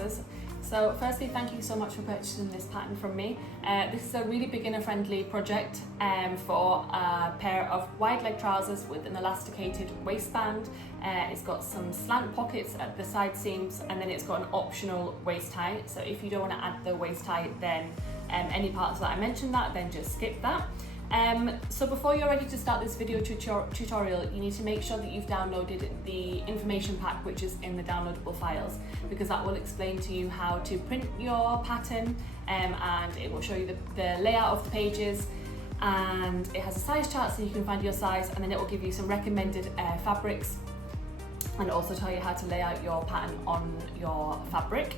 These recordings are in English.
trousers. So firstly, thank you so much for purchasing this pattern from me. This is a really beginner friendly project for a pair of wide leg trousers with an elasticated waistband. It's got some slant pockets at the side seams, and then it's got an optional waist tie. So if you don't want to add the waist tie, then any parts that I mentioned then just skip that. So before you're ready to start this video tutorial, you need to make sure that you've downloaded the information pack which is in the downloadable files, because that will explain to you how to print your pattern, and it will show you the layout of the pages, and it has a size chart so you can find your size, and then it will give you some recommended fabrics and also tell you how to lay out your pattern on your fabric.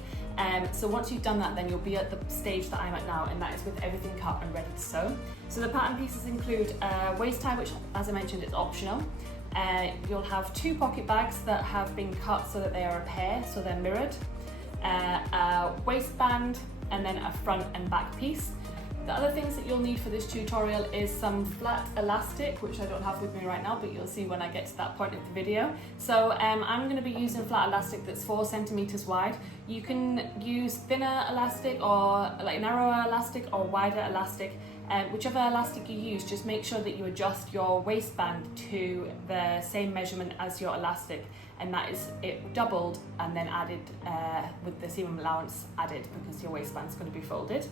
So once you've done that, then you'll be at the stage that I'm at now, and that is with everything cut and ready to sew. So the pattern pieces include a waist tie, which as I mentioned is optional. You'll have 2 pocket bags that have been cut so that they are a pair, so they're mirrored, a waistband, and then a front and back piece. The other things that you'll need for this tutorial is some flat elastic, which I don't have with me right now, but you'll see when I get to that point of the video. So I'm going to be using flat elastic that's 4 centimeters wide. You can use thinner elastic or like narrower elastic or wider elastic. Whichever elastic you use, just make sure that you adjust your waistband to the same measurement as your elastic, and that is it doubled and then added with the seam allowance added, because your waistband's going to be folded.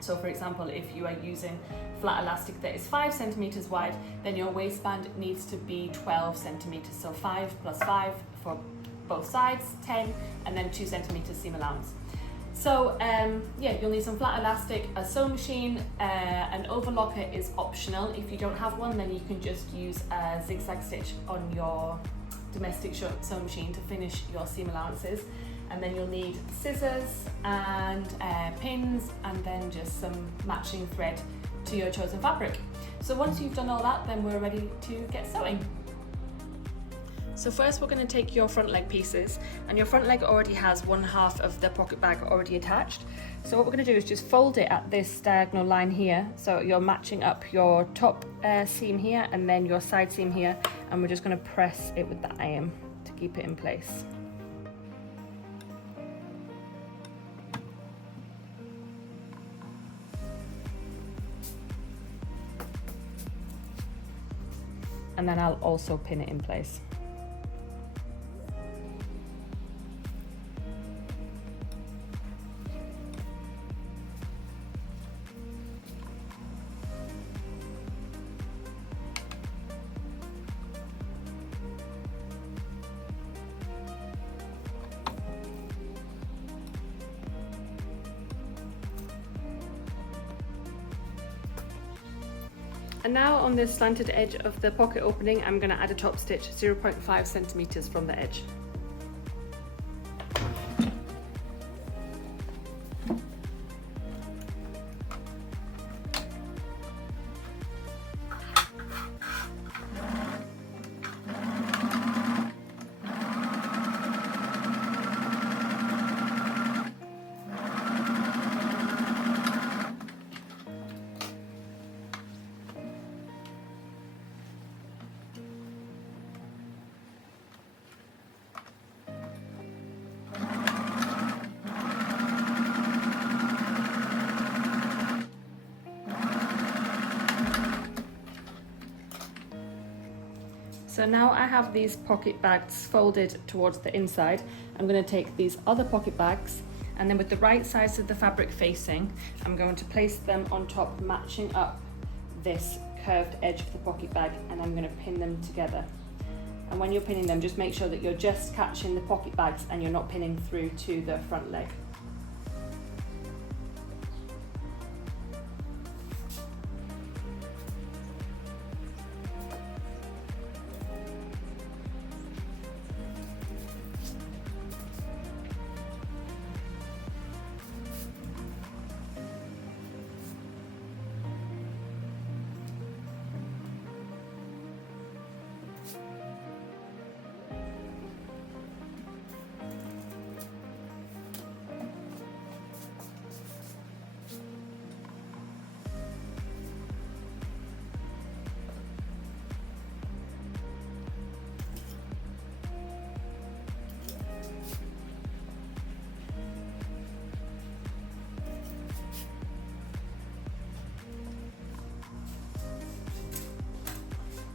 So for example, if you are using flat elastic that is 5 centimeters wide, then your waistband needs to be 12 centimeters. So 5 plus 5 for both sides, 10, and then 2 centimeters seam allowance. So yeah, you'll need some flat elastic, a sewing machine, an overlocker is optional. If you don't have one, then you can just use a zigzag stitch on your domestic sewing machine to finish your seam allowances. And then you'll need scissors and pins, and then just some matching thread to your chosen fabric. So once you've done all that, then we're ready to get sewing. So first we're going to take your front leg pieces, and your front leg already has 1/2 of the pocket bag already attached. So what we're going to do is just fold it at this diagonal line here, so you're matching up your top seam here and then your side seam here, and we're just going to press it with the iron to keep it in place. And then I'll also pin it in place. And now on this slanted edge of the pocket opening, I'm going to add a top stitch 0.5 centimeters from the edge. So now I have these pocket bags folded towards the inside. I'm going to take these other pocket bags, and then with the right sides of the fabric facing, I'm going to place them on top, matching up this curved edge of the pocket bag, and I'm going to pin them together. And when you're pinning them, just make sure that you're just catching the pocket bags and you're not pinning through to the front leg.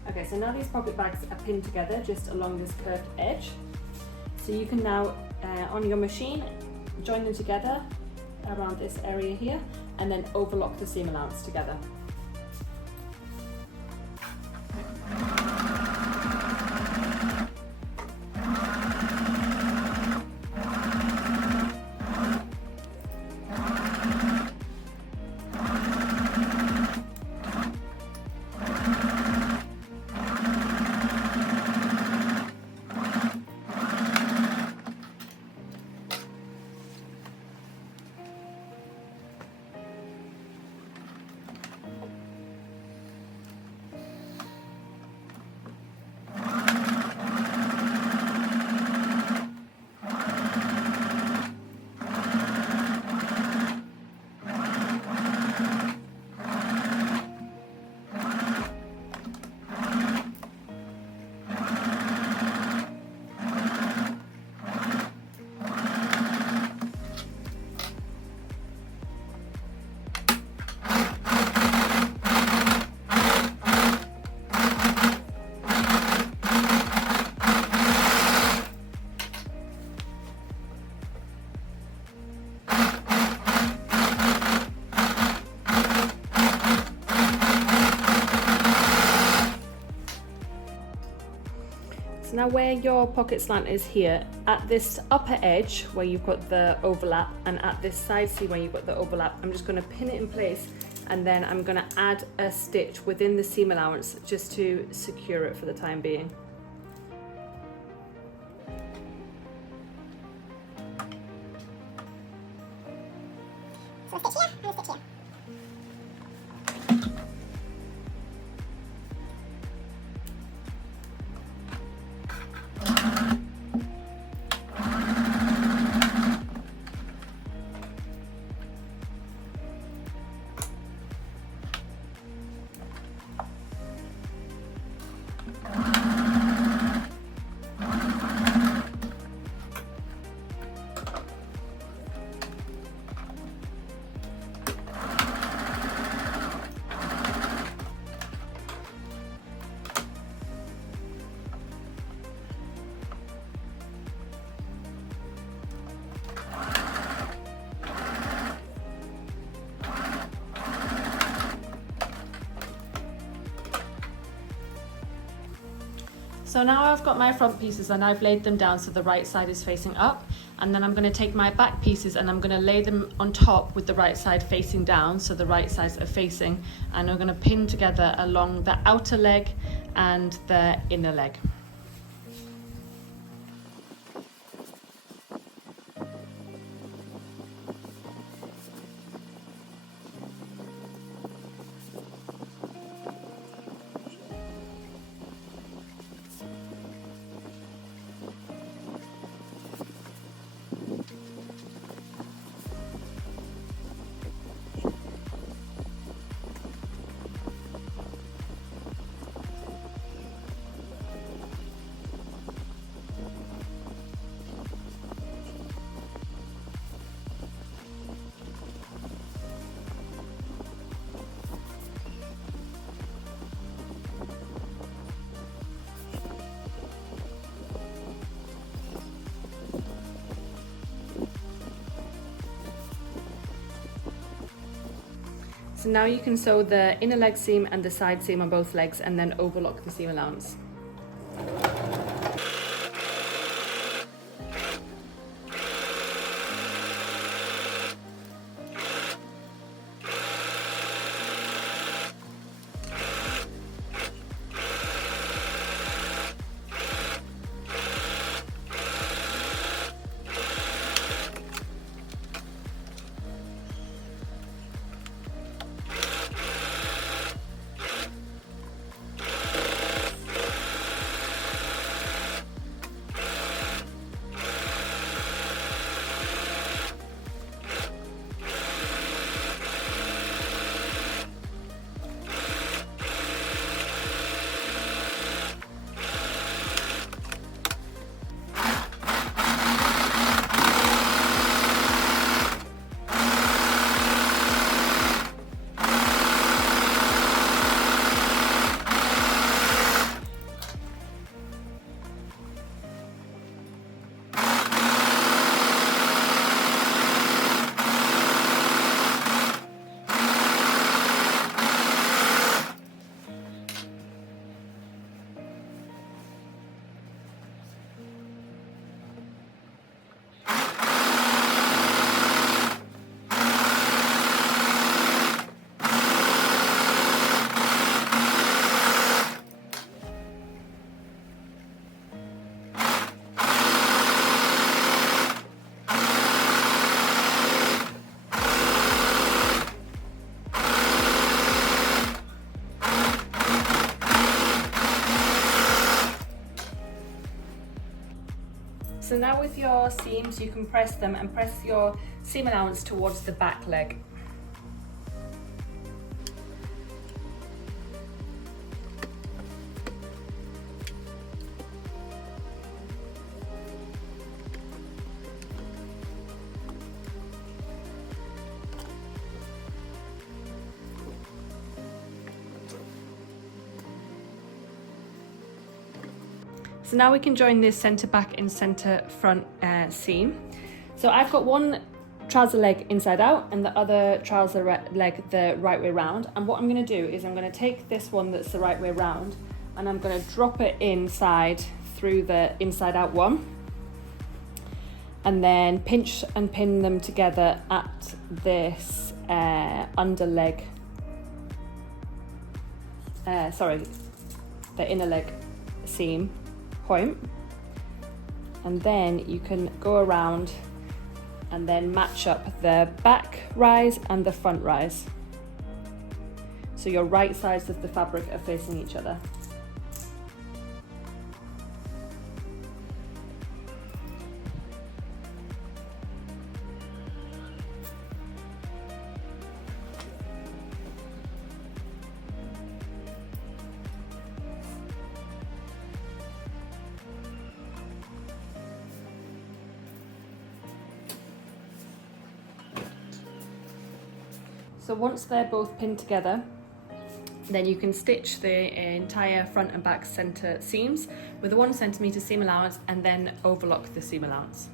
Okay, so now these pocket bags are pinned together just along this curved edge. So you can now, on your machine, join them together around this area here and then overlock the seam allowance together. So now where your pocket slant is here, at this upper edge where you've got the overlap and at this side seam where you've got the overlap, I'm just going to pin it in place and then I'm going to add a stitch within the seam allowance just to secure it for the time being. So a stitch here and a stitch here. So now I've got my front pieces and I've laid them down so the right side is facing up, and then I'm going to take my back pieces and I'm going to lay them on top with the right side facing down so the right sides are facing, and we're going to pin together along the outer leg and the inner leg. So now you can sew the inner leg seam and the side seam on both legs and then overlock the seam allowance. So now with your seams, you can press them and press your seam allowance towards the back leg. So now we can join this centre back and centre front seam. So I've got one trouser leg inside out and the other trouser leg the right way round. And what I'm going to do is I'm going to take this one that's the right way round and I'm going to drop it inside through the inside out one. And then pinch and pin them together at this under leg, the inner leg seam point, and then you can go around and then match up the back rise and the front rise, so your right sides of the fabric are facing each other. So once they're both pinned together, then you can stitch the entire front and back centre seams with a 1 centimetre seam allowance and then overlock the seam allowance.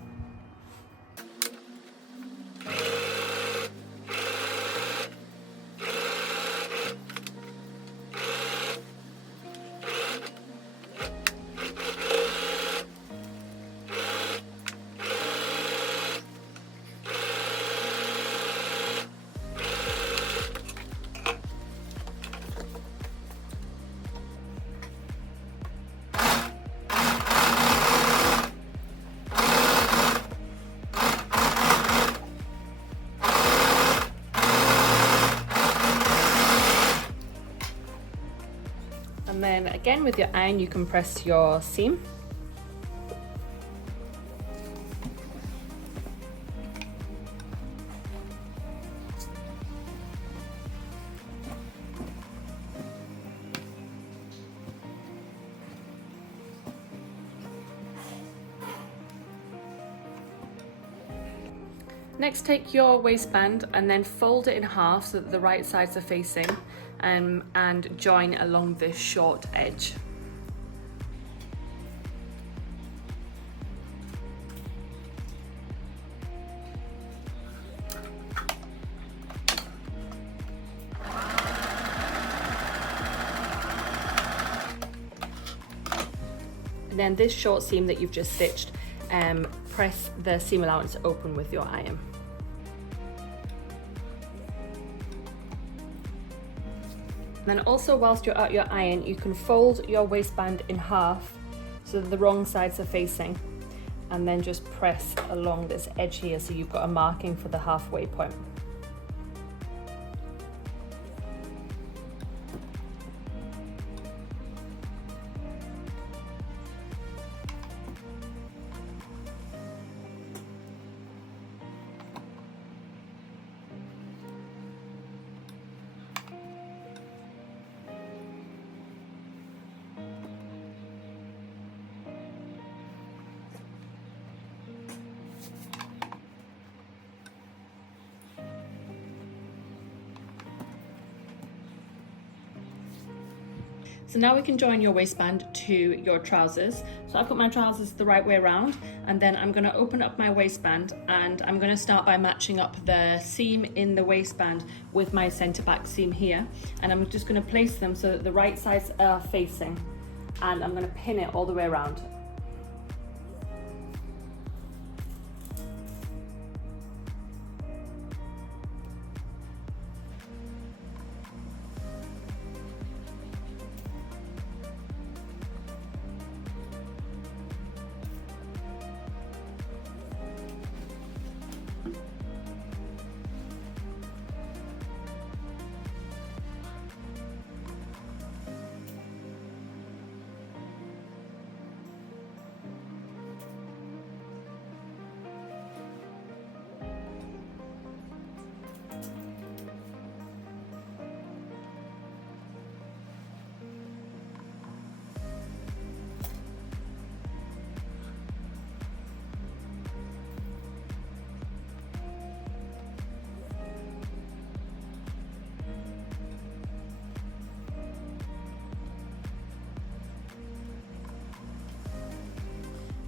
And then again with your iron you can press your seam. Next, take your waistband and then fold it in half so that the right sides are facing, and join along this short edge. And then this short seam that you've just stitched, press the seam allowance open with your iron. And then also, whilst you're at your iron, you can fold your waistband in half so that the wrong sides are facing, and then just press along this edge here so you've got a marking for the halfway point. So now we can join your waistband to your trousers. So I've got my trousers the right way around, and then I'm going to open up my waistband and I'm going to start by matching up the seam in the waistband with my centre back seam here, and I'm just going to place them so that the right sides are facing, and I'm going to pin it all the way around.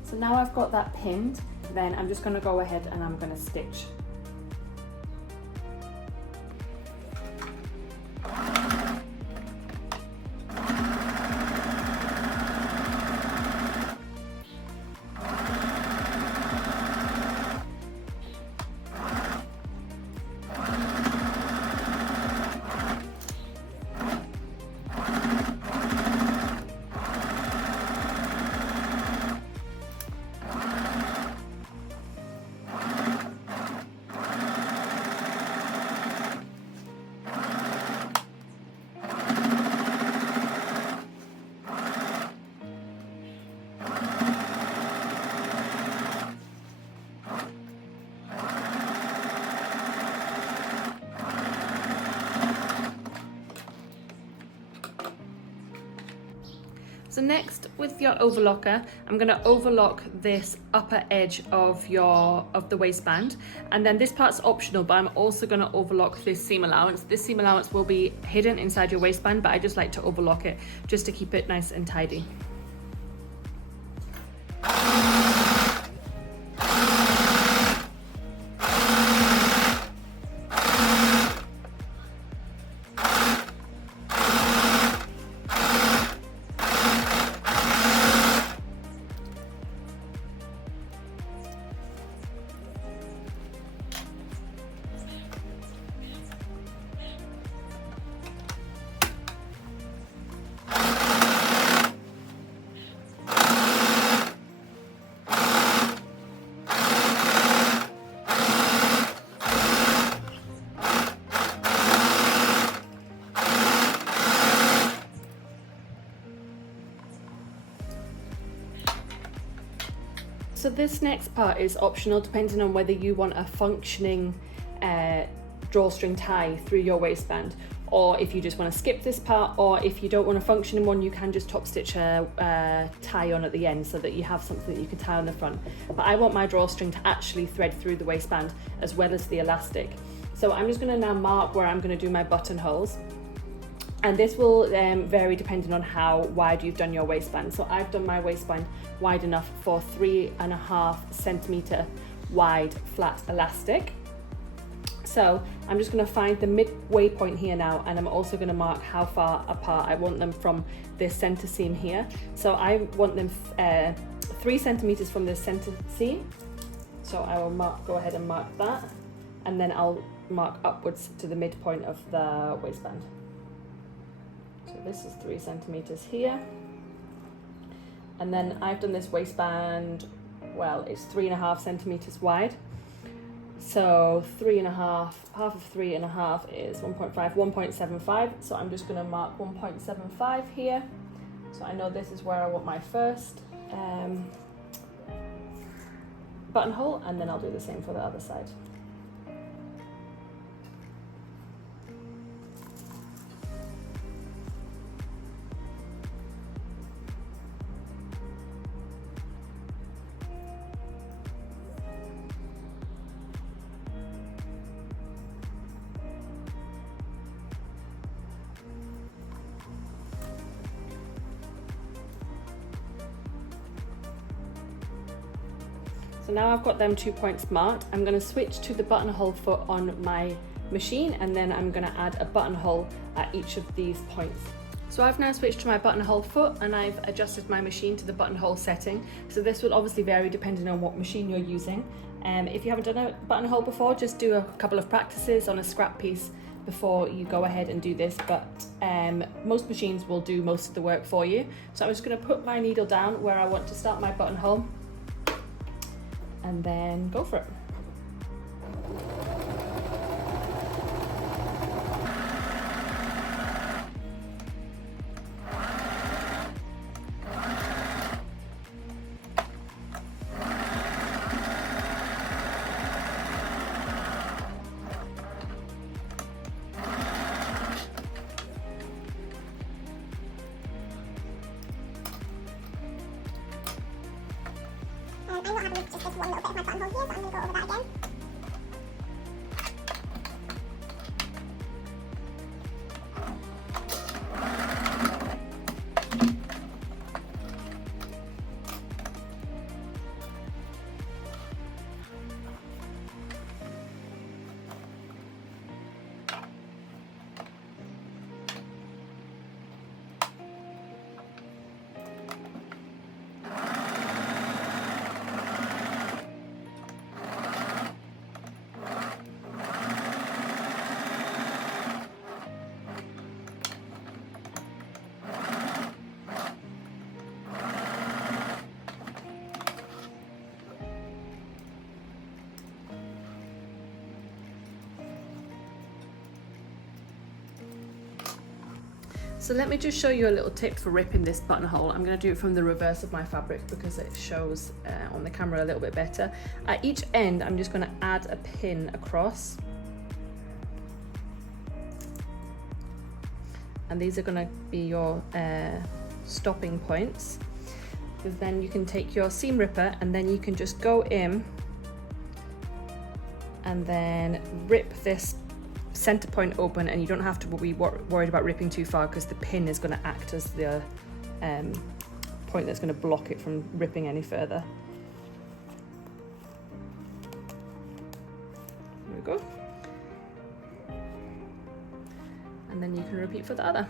So now I've got that pinned, then I'm just going to go ahead and I'm going to stitch. So next, with your overlocker, I'm going to overlock this upper edge of the waistband, and then this part's optional, but I'm also going to overlock this seam allowance. This seam allowance will be hidden inside your waistband, but I just like to overlock it just to keep it nice and tidy. So this next part is optional depending on whether you want a functioning drawstring tie through your waistband, or if you just want to skip this part, or if you don't want a functioning one, you can just top stitch a tie on at the end so that you have something that you can tie on the front. But I want my drawstring to actually thread through the waistband as well as the elastic. So I'm just going to now mark where I'm going to do my buttonholes. And this will vary depending on how wide you've done your waistband. So I've done my waistband wide enough for 3.5 centimeter wide flat elastic. So I'm just going to find the midway point here now, and I'm also going to mark how far apart I want them from this center seam here. So I want them 3 centimeters from the center seam. So I will go ahead and mark that, and then I'll mark upwards to the midpoint of the waistband. So this is 3 centimeters here, and then I've done this waistband, well, it's 3.5 centimeters wide. So 3.5, half of 3.5 is 1.5, 1.75. So I'm just going to mark 1.75 here. So I know this is where I want my first buttonhole, and then I'll do the same for the other side. So now I've got them 2 points marked. I'm going to switch to the buttonhole foot on my machine, and then I'm going to add a buttonhole at each of these points. So I've now switched to my buttonhole foot, and I've adjusted my machine to the buttonhole setting. So this will obviously vary depending on what machine you're using. If you haven't done a buttonhole before, just do a couple of practices on a scrap piece before you go ahead and do this, but most machines will do most of the work for you. So I'm just going to put my needle down where I want to start my buttonhole, and then go for it. I'm not happy with just this one little bit of my buttonhole here, so I'm going to go over that again. So let me just show you a little tip for ripping this buttonhole. I'm going to do it from the reverse of my fabric because it shows on the camera a little bit better. At each end, I'm just going to add a pin across. And these are going to be your stopping points. Because then you can take your seam ripper and then you can just go in and then rip this center point open, and you don't have to be worried about ripping too far because the pin is going to act as the point that's going to block it from ripping any further. There we go. And then you can repeat for the other.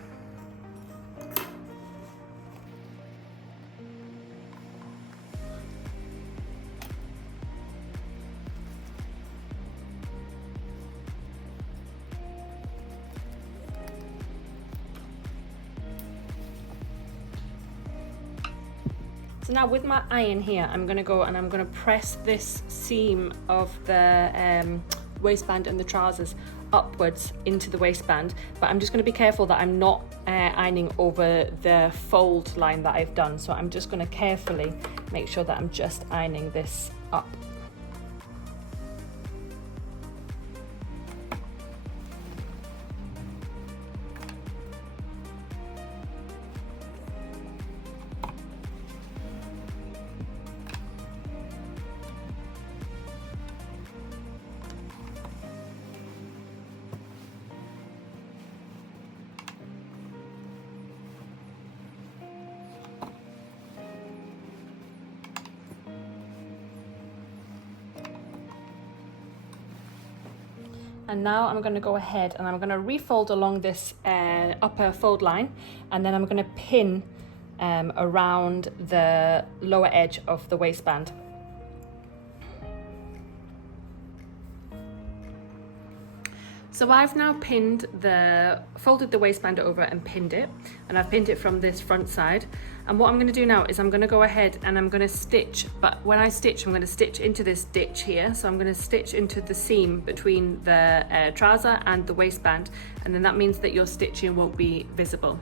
So now with my iron here, I'm going to go and I'm going to press this seam of the waistband and the trousers upwards into the waistband, but I'm just going to be careful that I'm not ironing over the fold line that I've done. So I'm just going to carefully make sure that I'm just ironing this up. And now I'm going to go ahead and I'm going to refold along this upper fold line, and then I'm going to pin around the lower edge of the waistband. So I've now folded the waistband over and pinned it, and I've pinned it from this front side. And what I'm going to do now is I'm going to go ahead and I'm going to stitch, but when I stitch, I'm going to stitch into this ditch here. So I'm going to stitch into the seam between the trouser and the waistband, and then that means that your stitching won't be visible.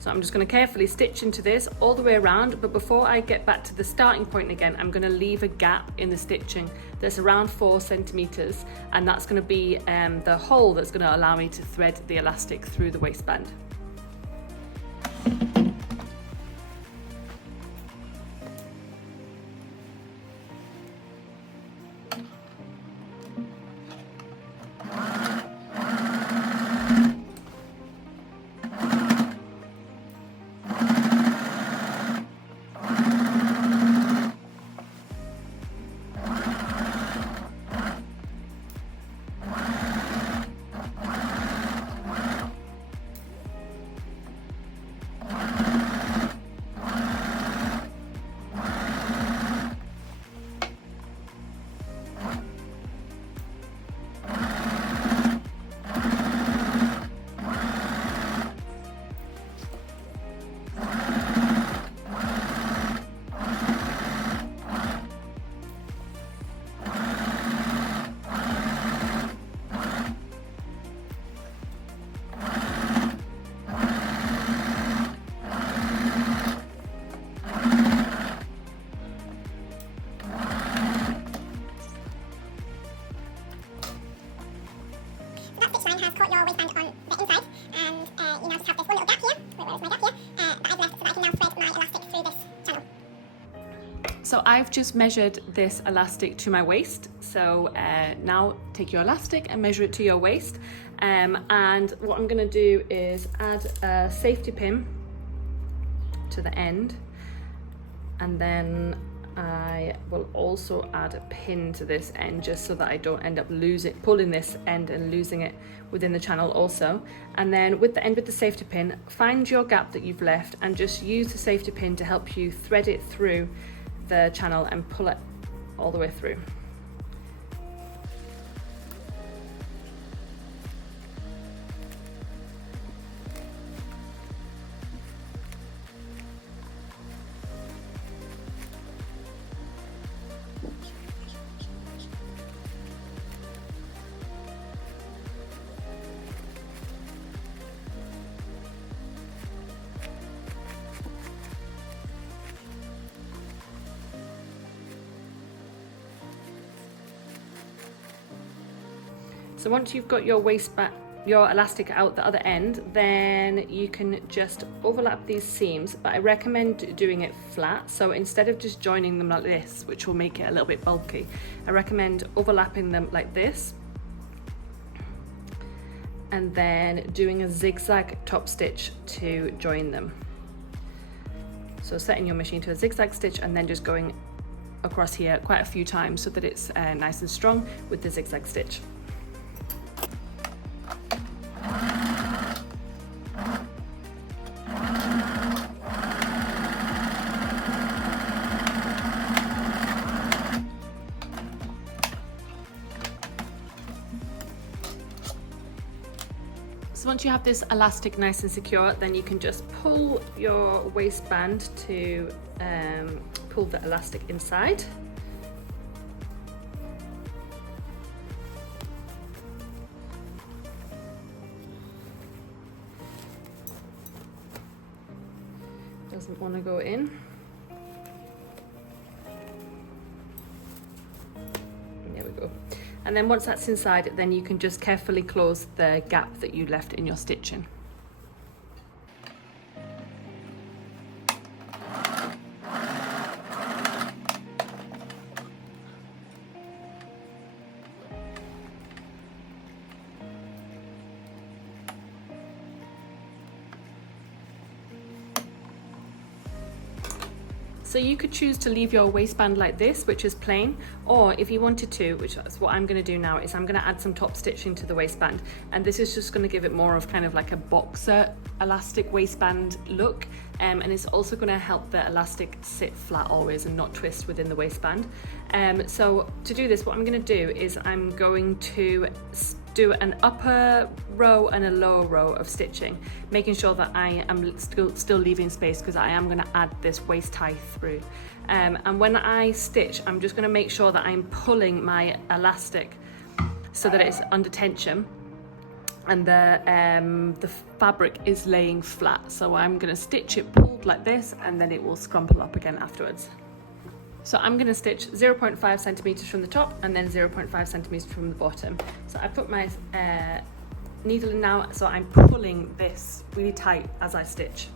So I'm just going to carefully stitch into this all the way around, but before I get back to the starting point again, I'm going to leave a gap in the stitching that's around 4 centimeters, and that's going to be the hole that's going to allow me to thread the elastic through the waistband. So I've just measured this elastic to my waist. So now take your elastic and measure it to your waist. And what I'm going to do is add a safety pin to the end. And then I will also add a pin to this end just so that I don't end up pulling this end and losing it within the channel also. And then with the end with the safety pin, find your gap that you've left and just use the safety pin to help you thread it through the channel and pull it all the way through. So once you've got your waistband, your elastic out the other end, then you can just overlap these seams, but I recommend doing it flat. So instead of just joining them like this, which will make it a little bit bulky, I recommend overlapping them like this and then doing a zigzag top stitch to join them. So setting your machine to a zigzag stitch and then just going across here quite a few times so that it's nice and strong with the zigzag stitch. So once you have this elastic nice and secure, then you can just pull your waistband to pull the elastic inside. Doesn't want to go in. There we go. And then once that's inside, then you can just carefully close the gap that you left in your stitching. So you could choose to leave your waistband like this, which is plain, or if you wanted to, which is what I'm going to do now, is I'm going to add some top stitching to the waistband, and this is just going to give it more of kind of like a boxer elastic waistband look, and it's also going to help the elastic sit flat always and not twist within the waistband. So to do this, what I'm going to do is I'm going to do an upper row and a lower row of stitching, making sure that I am still leaving space because I am going to add this waist tie through. And when I stitch, I'm just going to make sure that I'm pulling my elastic so that it's under tension and the fabric is laying flat. So I'm going to stitch it pulled like this, and then it will scrumple up again afterwards. So I'm going to stitch 0.5 centimeters from the top and then 0.5 centimeters from the bottom. So I put my needle in now, so I'm pulling this really tight as I stitch.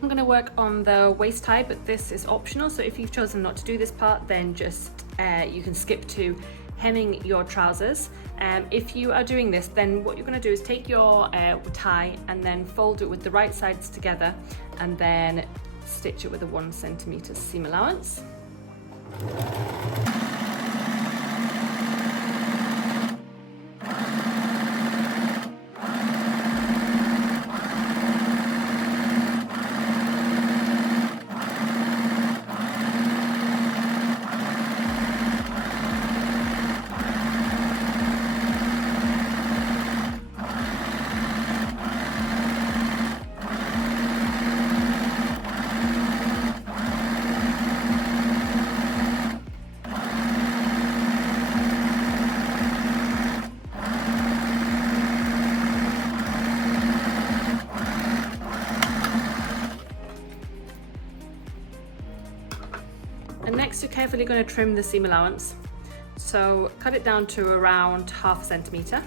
I'm going to work on the waist tie, but this is optional, so if you've chosen not to do this part, then just you can skip to hemming your trousers. If you are doing this, then what you're going to do is take your tie and then fold it with the right sides together and then stitch it with a 1 centimeter seam allowance. And next you're carefully going to trim the seam allowance. So cut it down to around 1/2 centimetre.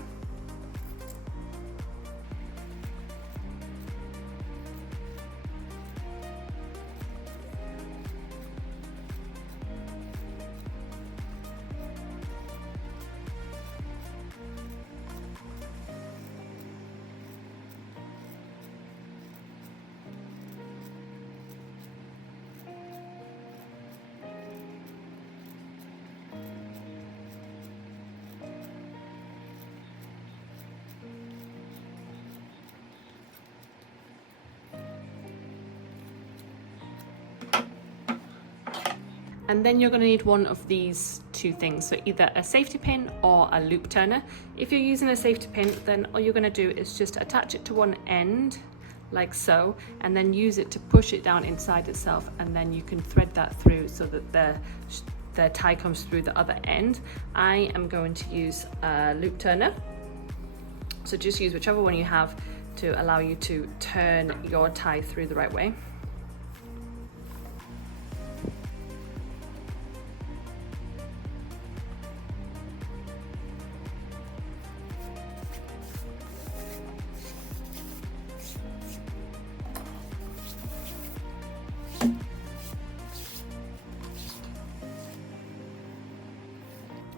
And then you're going to need one of these two things, so either a safety pin or a loop turner. If you're using a safety pin, then all you're going to do is just attach it to one end like so, and then use it to push it down inside itself, and then you can thread that through so that the tie comes through the other end. I am going to use a loop turner, so just use whichever one you have to allow you to turn your tie through the right way.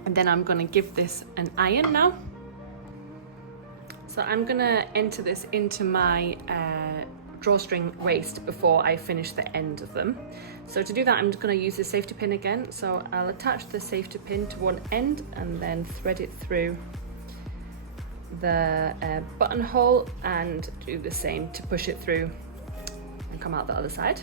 And then I'm going to give this an iron now. So I'm going to enter this into my drawstring waist before I finish the end of them. So to do that, I'm just going to use the safety pin again. So I'll attach the safety pin to one end and then thread it through the buttonhole, and do the same to push it through and come out the other side.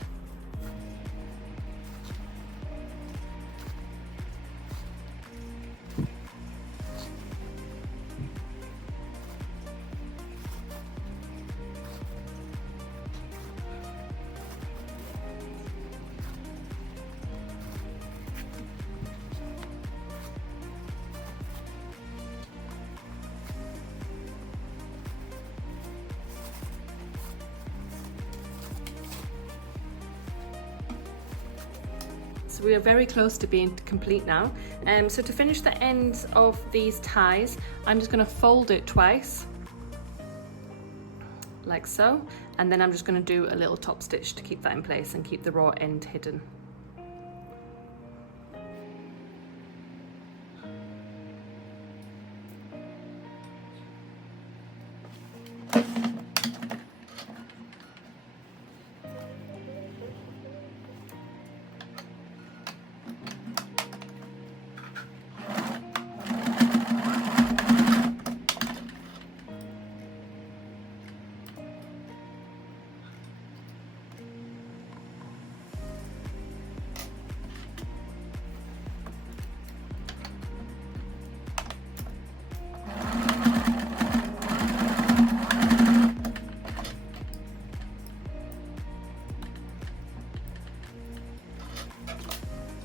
So we are very close to being complete now. So to finish the ends of these ties, I'm just going to fold it twice, like so, and then I'm just going to do a little top stitch to keep that in place and keep the raw end hidden.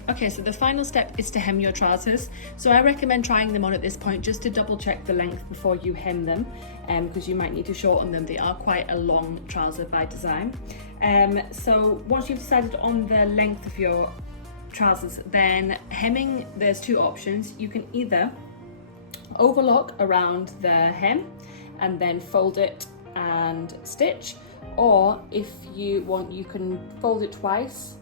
Okay, so the final step is to hem your trousers. So I recommend trying them on at this point just to double check the length before you hem them, because you might need to shorten them. They are quite a long trouser by design. So once you've decided on the length of your trousers, then hemming, there's two options. You can either overlock around the hem and then fold it and stitch, or if you want, you can fold it twice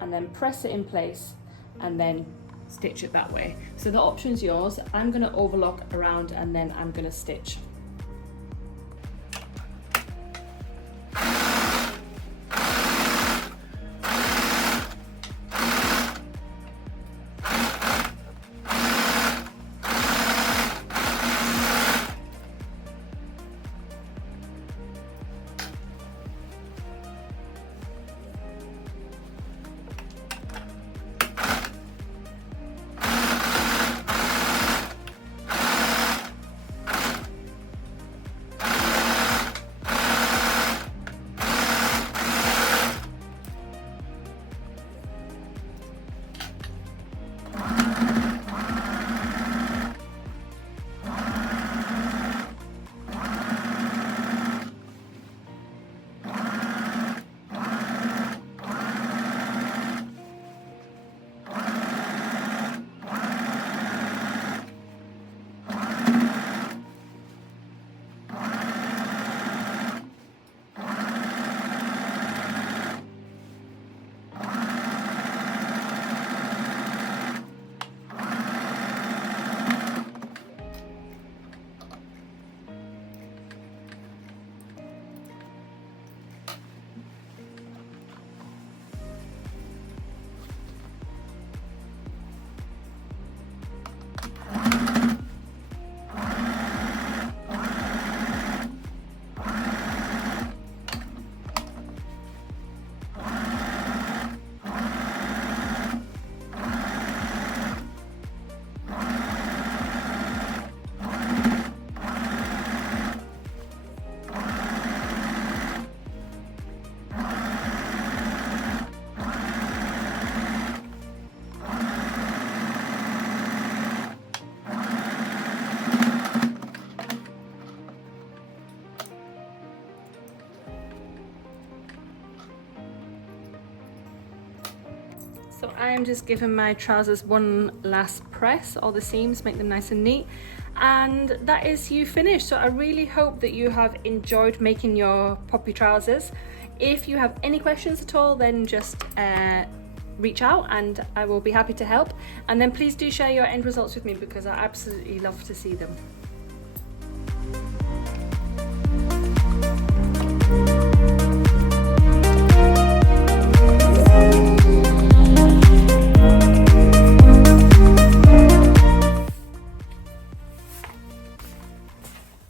and then press it in place and then stitch it that way. So the option's yours. I'm going to overlock around and then I'm going to stitch. So I'm just giving my trousers one last press, all the seams, make them nice and neat, and that is you finished. So I really hope that you have enjoyed making your poppy trousers. If you have any questions at all, then just reach out and I will be happy to help. And then please do share your end results with me because I absolutely love to see them.